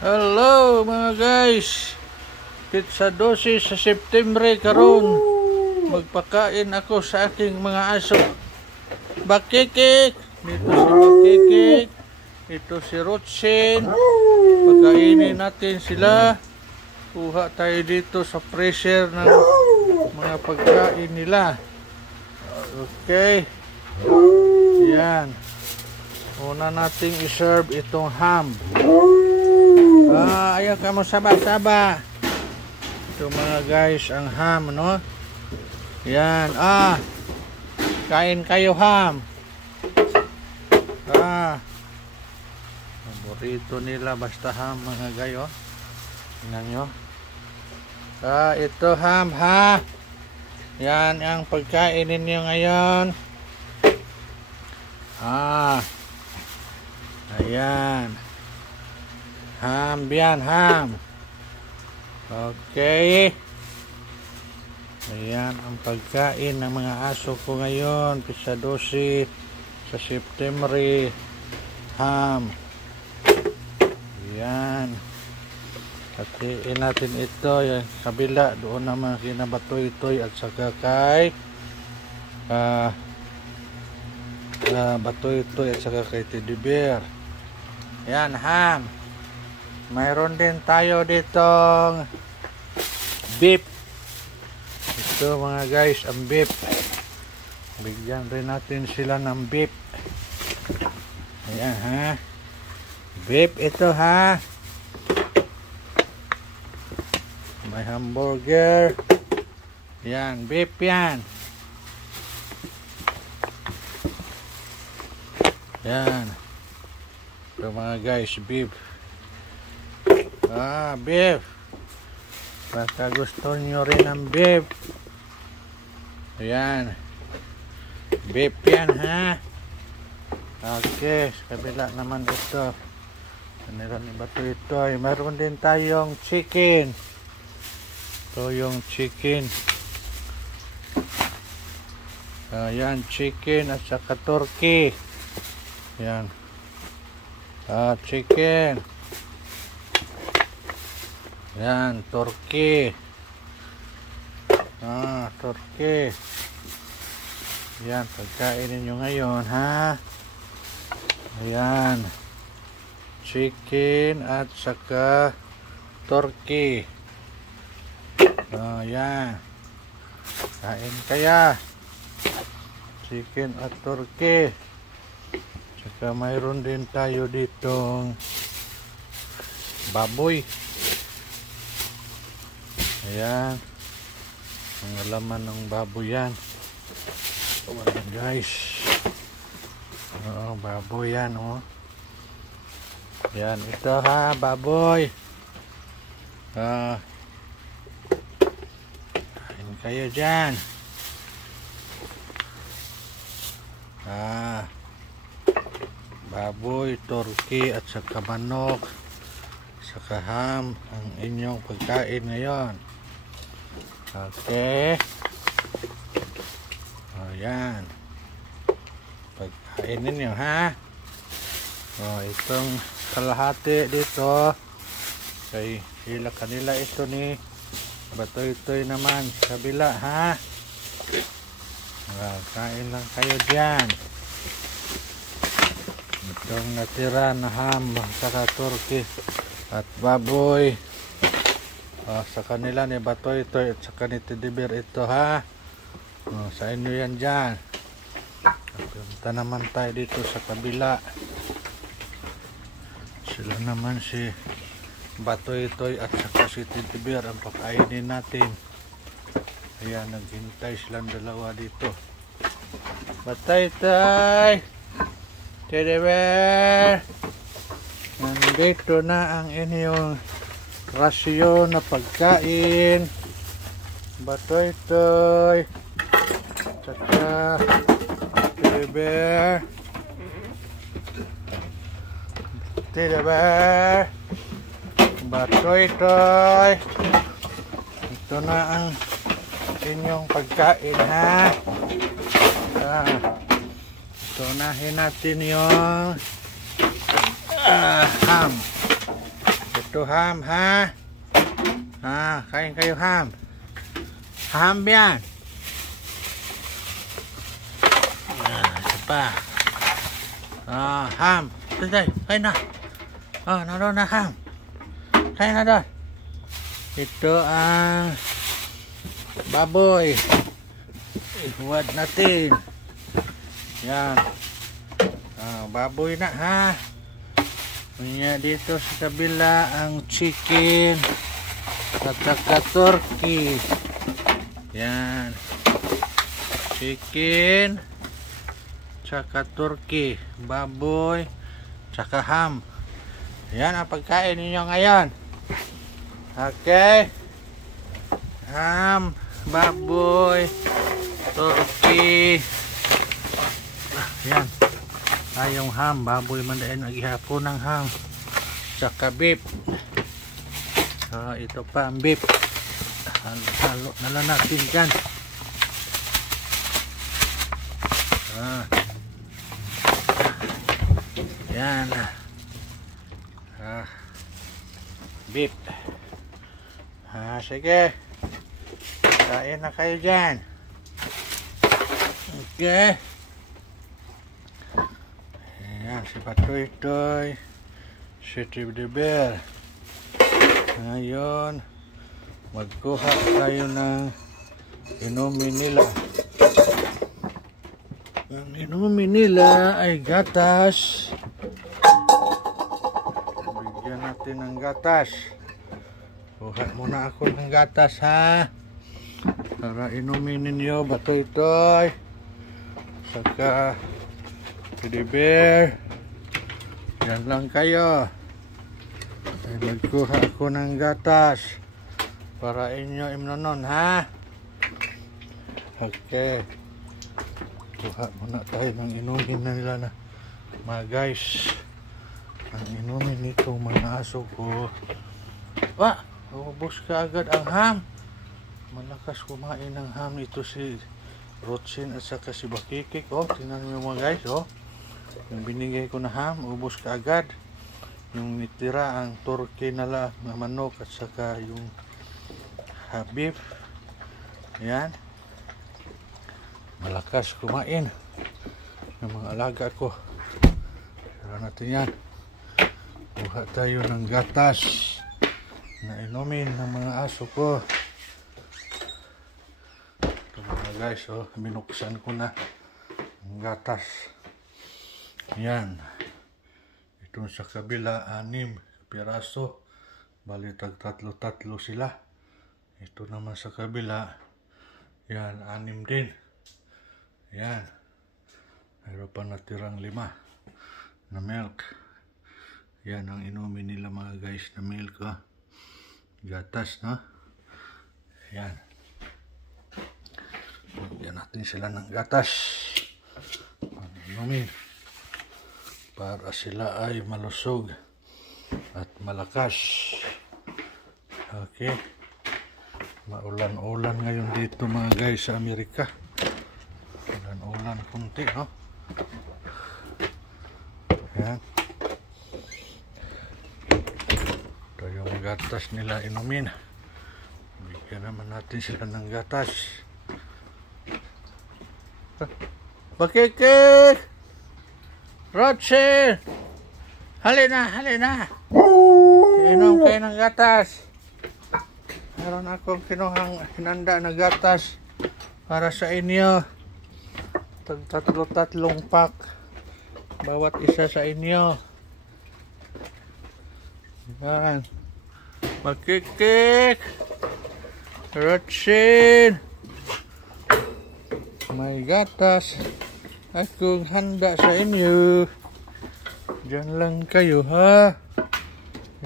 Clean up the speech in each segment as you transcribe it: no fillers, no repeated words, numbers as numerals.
Hello mga guys, pizza 12 sa September karon. Magpakain ako sa aking mga aso. Bakikik, dito si Bakikik, ito si Rotsin. Pagkainin natin sila. Kuha tayo dito sa freezer ng mga pagkain nila. Okay, yan. Una nating iserve itong ham. Ayaw ka mo saba-saba. Ito mga guys, ang ham, no? Yan, kain kayo ham. Paborito nila basta ham mga gayo. Tingnan nyo. Ito ham, ha? Yan ang pagkain ninyo ngayon. Ayan. Ham yan, ham. Okay. Ayan ang pagkain ng mga aso ko ngayon. Pizza 12 sa September. Ham. Ayan. Hatiin natin ito. Yung kabila, doon naman kinabatoy-toy at saka kay batoy-toy at saka kay Teddy Bear. Ayan, ham. Mayroon din tayo ditong beef. Ito mga guys, ang beef. Bigyan rin natin sila ng beef. Ayan, ha. Beef ito, ha. May hamburger. Yan, beef yan. Yan. Ito mga guys, beef. Beef. Baka gusto nyo rin ng beef. Ayan. Beef yan, ha. Okay, sa kabila naman ito. Meron iba ito. Meron din tayong chicken. Ito yung chicken. Ayan, chicken at saka turkey. Ayan. Chicken. Yan, turkey. Turkey. Yan, pagkainin nyo ngayon, ha? Ayan. Chicken at saka turkey. Yan. Kain kaya. Chicken at turkey. Saka mayroon din tayo ditong baboy. Ayan. Ang laman ng baboy yan. Ayan guys. Baboy yan, Ayan, ito ha, baboy. Kain kayo dyan. Baboy, turkey at saka manok, saka ham ang inyong pagkain ngayon. Okay. Ayan. Pagkain ninyo, ha? Itong kalahati dito kay sila kanila ito ni batoy-toy naman sa kabila, ha? Kain lang kayo dyan. Itong natira na ham saka turkey at baboy sa kanila ni batoy-toy at saka ni Teddy Bear ito, ha. Sa inyo yan dyan. Punta naman tayo dito sa kabila. Sila naman si batoy-toy at saka si Teddy Bear ang pakainin natin. Ayan, naghintay silang dalawa dito. Batoy-toy, Teddy Bear, nandito na ang inyong rasyon na pagkain. Batoy-toy, saka Teddy Bear. Teddy Bear, batoy-toy. Ito na ang inyong pagkain, ha. Tunahin natin yung ham. Ito ham, ha? Kain kayo ham. Ham yan. Ito pa. Ham. Kain na. Naroon na ham. Kain na doon. Ito ang baboy. Ihuwad natin. Yan. Baboy na, ha? Kanya dito sa kabila ang chicken at saka turkey. Yan. Chicken saka turkey, baboy saka ham. Yan ang pagkain ninyo ngayon. Okay. Ham, baboy, turkey. Yan. Yung ham, baboy man din naghihapon ng ham. Saka beef. Ito pa ang beef. Halo na lang natin dyan. Yan. Beef. Sige. Kain na kayo dyan. Okay. Ayan, si Patoy-Toy, si Teddy Bear. Ngayon, magkuha tayo ng inumin nila. Ang inumin nila ay gatas. Bigyan natin ng gatas. Kuha muna ako ng gatas, ha? Para inumin ninyo, Patoy-Toy. Saka Teddy Bear. Yan lang kayo. Ay, magkuha ako ng gatas para inyo imnonon, ha? Okay. Kuha muna tayo ng inumin na nila na mga guys. Ang inumin nitong mga aso ko. Ubos ka agad ang ham. Malakas kumain ng ham ito si Rotsin at saka si Bakikik. Tingnan nyo mga guys, yung binigay ko na ham, ubos ka agad. Yung nitira ang turkey na lang na manok at saka yung beef. Yan. Malakas kumain ng mga alaga ko. Tara natin yan. Kuha tayo ng gatas na inumin ng mga aso ko. Ito mga guys, binuksan ko na ang gatas. Yan. Ito sa kabila, 6 piraso. Bali tatlo sila. Ito naman sa kabila, yan, 6 din. Yan. Mayroon pa natirang 5 na milk. Yan ang inumin nila mga guys na milk. Gatas, no? Yan. Bigyan natin sila ng gatas. Ang inumin. Para sila ay malusog at malakas. Okay. Maulan-ulan ngayon dito mga guys sa Amerika. Ulan-ulan kunti, no? Yan. Ito yung gatas nila inumin. Bigyan naman natin sila ng gatas. Bakikik! Rotsin! Halina! Inom kayo ng gatas. Meron akong kinuhang hinanda na gatas para sa inyo. Tatlong pack. Bawat isa sa inyo. Yan. Bakikik! Rotsin! May gatas akong handa sa inyo. Diyan lang kayo, ha?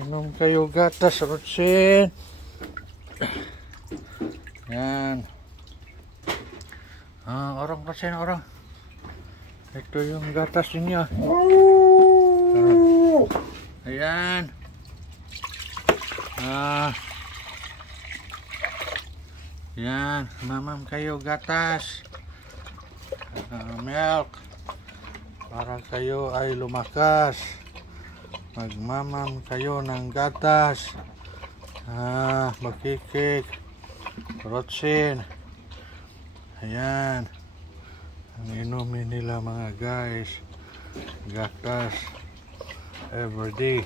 Inom kayo gatas, Rotsin. Yan. Orang Rotsin, orang. Ito yung gatas ninyo. Ayan. Yan. Mamam kayo gatas. Milk para kayo ay lumakas magmamam kayo ng gatas. Bakikik, Rotsin. Ayan. Ang inumin nila mga guys. Gatas. Everyday.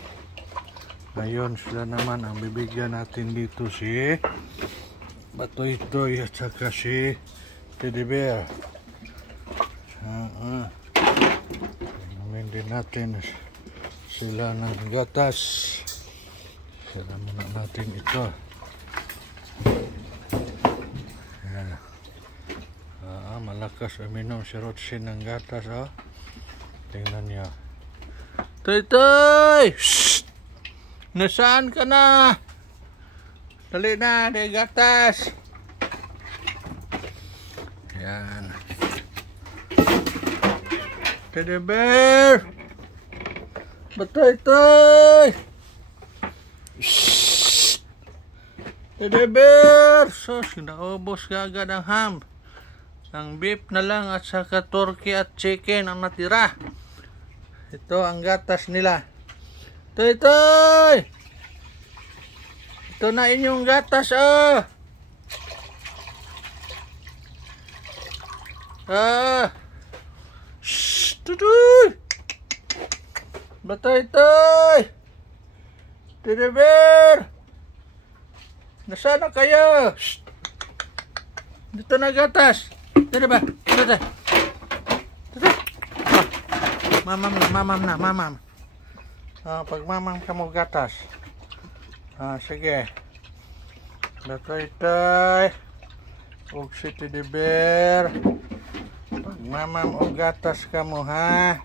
Ngayon sila naman ang bibigyan natin dito si Batoy-toy at saka si Teddy Bear. Inumin din natin sila ng gatas. Sila muna natin ito. Ayan. Malakas uminom si Rotsin ng gatas. Tingnan niyo. Toy-toy! Shhh! Nasaan ka na? Dali na, di gatas. Yan. Teddy Bear! Batoy-toy! Shhh! Teddy Bear! Sus, naubos ka agad ang ham. Ang beef na lang at saka turkey at chicken ang natira. Ito ang gatas nila. Toy-toy! Ito na inyong gatas, Shhh! Tutoy! Batoy-toy! Teddy Bear! Nasaan na kayo? Shhh! Dito na gatas. Teddy Bear! Teddy! Teddy! Mamam na. Pagmamam ka mo gatas. Sige. Batoy-toy. Ug si Teddy Bear. Pagmamam o gatas ka mo, ha?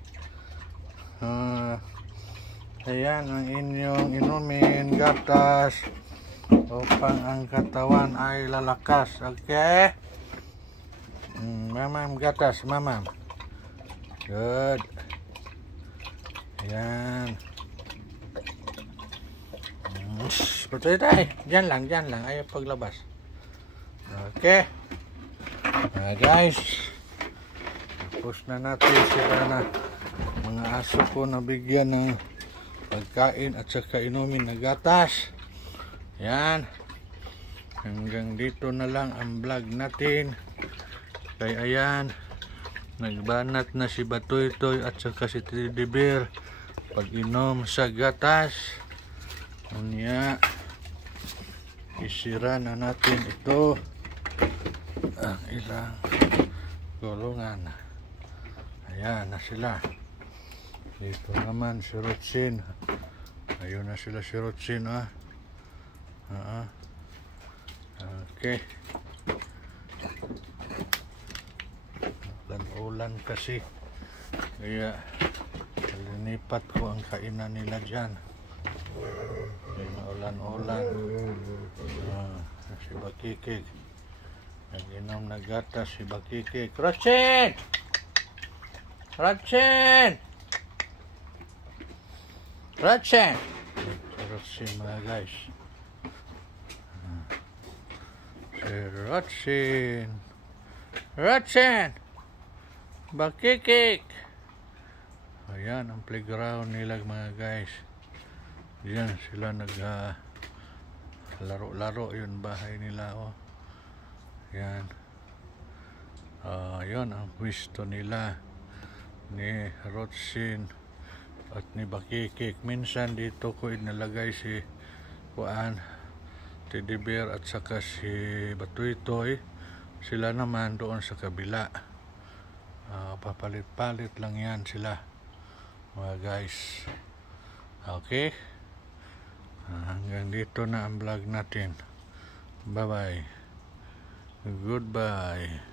Ayan ang inyong inumin gatas upang ang katawan ay lalakas. Okay? Mamam gatas, mamam. Good. Ayan. Batoy-toy, dyan lang, ayaw paglabas. Okay. Guys, tapos na natin sila na mga aso ko na bigyan ng pagkain at saka inumin na gatas. Yan. Hanggang dito na lang ang vlog natin. Kaya ayan, nagbanat na si Batoy-toy at saka si Teddy Bear pag-inom sa gatas. Unya, isira na natin ito ang ilang gulungan. Ayan na sila. Dito naman si Rotsin. Ayun na sila si Rotsin, Okay. Ulan kasi. Kaya linipat ko ang kainan nila dyan. Ulan-ulan. Si Bakikik. Nag-inom na gatas si Bakikik. Rotsin! Rotsin! Rotsin! Rotsin mga guys. Si Rotsin! Rotsin! Bakikik! Ayan ang playground nila mga guys. Diyan sila laro-laro, yun bahay nila. Yan. Yun ang pwesto nila ni Rotsin at ni Bakikik. Minsan dito ko inalagay si Teddy Bear at saka si Batoy-toy. Sila naman doon sa kabila. Papalit-palit lang yan sila mga guys. Okay. Hanggang dito na ang vlog natin. Bye bye. Goodbye.